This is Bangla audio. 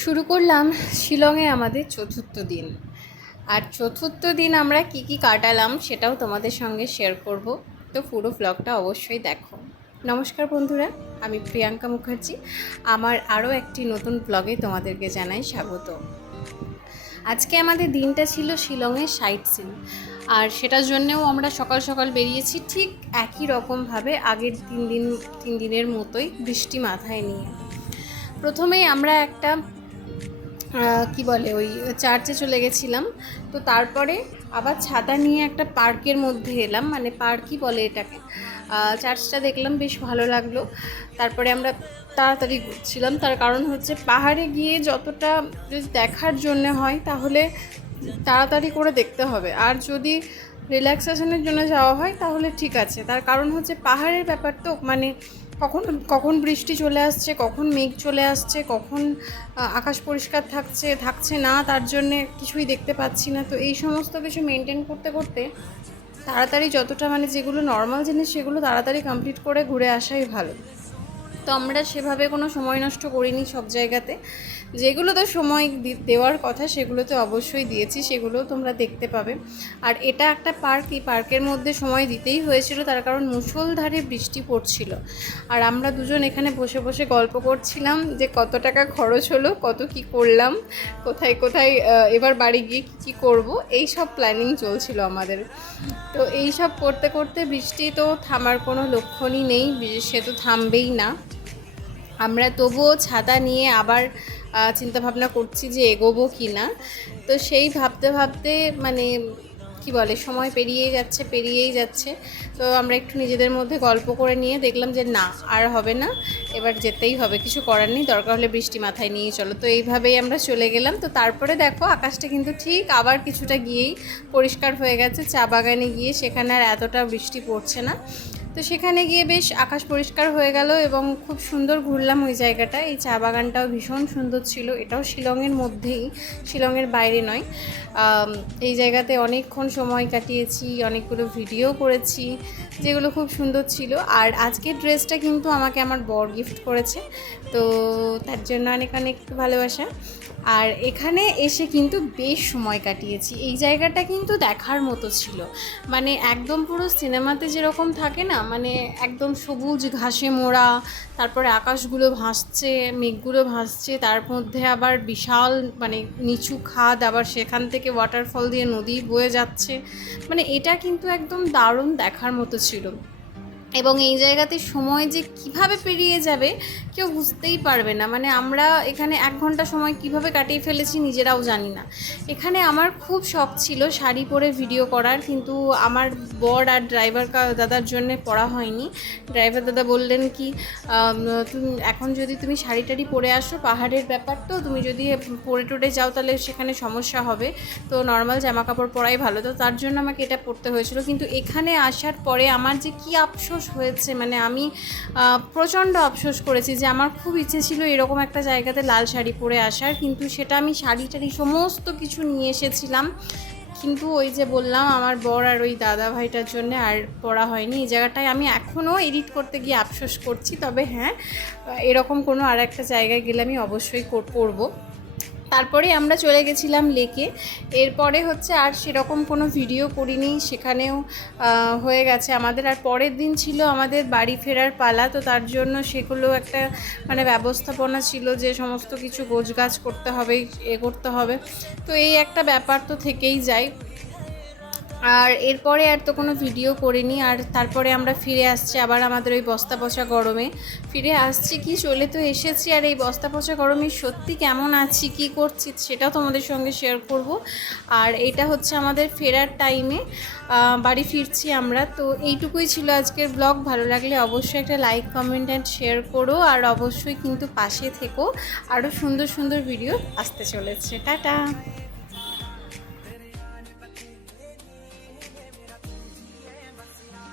শুরু করলাম শিলংয়ে আমাদের চতুর্থ দিন। আর চতুর্থ দিন আমরা কি কাটালাম সেটাও তোমাদের সঙ্গে শেয়ার করব। তো পুরো ব্লগটা অবশ্যই দেখো। নমস্কার বন্ধুরা, আমি প্রিয়াঙ্কা মুখার্জি। আমার আরও একটি নতুন ব্লগে তোমাদেরকে জানাই স্বাগত। আজকে আমাদের দিনটা ছিল শিলংয়ের সাইট সিন, আর সেটার জন্যেও আমরা সকাল সকাল বেরিয়েছি ঠিক একই রকমভাবে আগের তিন দিনের মতোই, বৃষ্টি মাথায় নিয়ে। প্রথমেই আমরা একটা কি বলে ওই চার্চে চলে গেছিলাম। তো তারপরে আবার ছাতা নিয়ে একটা পার্কের মধ্যে এলাম, মানে পার্কই বলে এটাকে। চার্চটা দেখলাম, বেশ ভালো লাগলো। তারপরে আমরা তাড়াতাড়ি ঘুরছিলাম, তার কারণ হচ্ছে পাহাড়ে গিয়ে যতটা যদি দেখার জন্য হয় তাহলে তাড়াতাড়ি করে দেখতে হবে, আর যদি রিল্যাক্সেশনের জন্য যাওয়া হয় তাহলে ঠিক আছে। তার কারণ হচ্ছে পাহাড়ের ব্যাপার তো, মানে কখন কখন বৃষ্টি চলে আসছে, কখন মেঘ চলে আসছে, কখন আকাশ পরিষ্কার থাকছে না, তার জন্যে কিছুই দেখতে পাচ্ছি না। তো এই সমস্ত কিছু মেনটেন করতে করতে তাড়াতাড়ি যতটা, মানে যেগুলো নর্মাল জিনিস সেগুলো তাড়াতাড়ি কমপ্লিট করে ঘুরে আসাই ভালো। তো আমরা সেভাবে কোনো সময় নষ্ট করিনি সব জায়গাতে। যেগুলোতে সময় দেওয়ার কথা সেগুলোতে অবশ্যই দিয়েছি, সেগুলোও তোমরা দেখতে পাবে। আর এটা একটা পার্ক, এই পার্কের মধ্যে সময় দিতেই হয়েছিল, তার কারণ মুষলধারে বৃষ্টি পড়ছিল। আর আমরা দুজন এখানে বসে বসে গল্প করছিলাম যে কত টাকা খরচ হলো, কত কি করলাম, কোথায় কোথায় এবার বাড়ি গিয়ে কী করব, এই সব প্ল্যানিং চলছিল আমাদের। তো এই সব করতে করতে বৃষ্টি তো থামার কোনো লক্ষণই নেই, সে তো থামবেই না। আমরা তবুও ছাতা নিয়ে আবার চিন্তাভাবনা করছি যে এগোবো কি না। তো সেই ভাবতে ভাবতে মানে কি বলে সময় পেরিয়েই যাচ্ছে। তো আমরা একটু নিজেদের মধ্যে গল্প করে নিয়ে দেখলাম যে না, আর হবে না, এবার যেতেই হবে, কিছু করার নেই, দরকার হলে বৃষ্টি মাথায় নিয়ে চলো। তো এইভাবেই আমরা চলে গেলাম। তো তারপরে দেখো আকাশটা কিন্তু ঠিক আবার কিছুটা গিয়েই পরিষ্কার হয়ে গেছে। চা বাগানে গিয়ে সেখানে আর এতটা বৃষ্টি পড়ছে না। তো সেখানে গিয়ে বেশ আকাশ পরিষ্কার হয়ে গেল এবং খুব সুন্দর ঘুরলাম ওই জায়গাটা। এই চা বাগানটাও ভীষণ সুন্দর ছিল, এটাও শিলংয়ের মধ্যেই, শিলংয়ের বাইরে নয়। এই জায়গাতে অনেকক্ষণ সময় কাটিয়েছি, অনেকগুলো ভিডিও করেছি, যেগুলো খুব সুন্দর ছিল। আর আজকের ড্রেসটা কিন্তু আমাকে আমার বর গিফট করেছে, তো তার জন্য অনেক অনেক ভালোবাসা। আর এখানে এসে কিন্তু বেশ সময় কাটিয়েছি। এই জায়গাটা কিন্তু দেখার মতো ছিল, মানে একদম পুরো সিনেমাতে যেরকম থাকে না, মানে একদম সবুজ ঘাসে মোড়া, তারপরে আকাশগুলো ভাসছে, মেঘগুলো ভাসছে, তার মধ্যে আবার বিশাল মানে নিচু খাদ, আবার সেখান থেকে ওয়াটারফল দিয়ে নদী বয়ে যাচ্ছে। মানে এটা কিন্তু একদম দারুণ দেখার মতো ছিল। এবং এই জায়গাতে সময় যে কিভাবে পেরিয়ে যাবে কেউ বুঝতেই পারবে না। মানে আমরা এখানে 1 ঘন্টা সময় কিভাবে কাটিয়ে ফেলেছি নিজেরাও জানি না। এখানে আমার খুব শখ ছিল শাড়ি পরে ভিডিও করার, কিন্তু আমার বর আর ড্রাইভার দাদার জন্যে পরা হয়নি। ড্রাইভার দাদা বললেন কি, তুমি এখন যদি তুমি শাড়ি টাড়ি পরে আসো, পাহাড়ের ব্যাপার তো, তুমি যদি পরে টোরে যাও তাহলে সেখানে সমস্যা হবে, তো নর্মাল জামা কাপড় পরাই ভালো। তো তার জন্য আমাকে এটা পরতে হয়েছিল। কিন্তু এখানে আসার পরে আমার যে কী আফসোস হয়েছে, মানে আমি প্রচণ্ড আফসোস করেছি যে আমার খুব ইচ্ছে ছিল এরকম একটা জায়গাতে লাল শাড়ি পরে আসার, কিন্তু সেটা আমি শাড়ি টাড়ি সমস্ত কিছু নিয়ে এসেছিলাম, কিন্তু ওই যে বললাম আমার বর আর ওই দাদা ভাইটার জন্য আর পড়া হয়নি। এই জায়গাটায় আমি এখনও এডিট করতে গিয়ে আফসোস করছি। তবে হ্যাঁ, এরকম কোনো আর একটা জায়গায় গেলে আমি অবশ্যই পরবো। তারপরে আমরা চলে গেছিলাম লেকে। এরপরে হচ্ছে আর সেরকম কোনো ভিডিও করিনি, সেখানেও হয়ে গেছে আমাদের। আর পরের দিন ছিল আমাদের বাড়ি ফেরার পালা, তো তার জন্য সেগুলো একটা মানে ব্যবস্থাপনা ছিল যে সমস্ত কিছু গোছগাছ করতে হবে, করতে হবে। তো এই একটা ব্যাপার তো থেকেই যায়। আর এরপরে আর তো কোনো ভিডিও করিনি। আর তারপরে আমরা ফিরে আসছি আবার আমাদের ওই বস্তা পচা গরমে। ফিরে আসছি কি, চলে তো এসেছি, আর এই বস্তা পচা গরমে সত্যি কেমন আছি, কি করছি সেটাও তোমাদের সঙ্গে শেয়ার করব। আর এটা হচ্ছে আমাদের ফেরার টাইমে বাড়ি ফিরছি আমরা। তো এইটুকুই ছিল আজকের ব্লগ। ভালো লাগলে অবশ্যই একটা লাইক, কমেন্ট অ্যান্ড শেয়ার করো, আর অবশ্যই কিন্তু পাশে থেকো, আরও সুন্দর সুন্দর ভিডিও আসতে চলেছে। টাটা।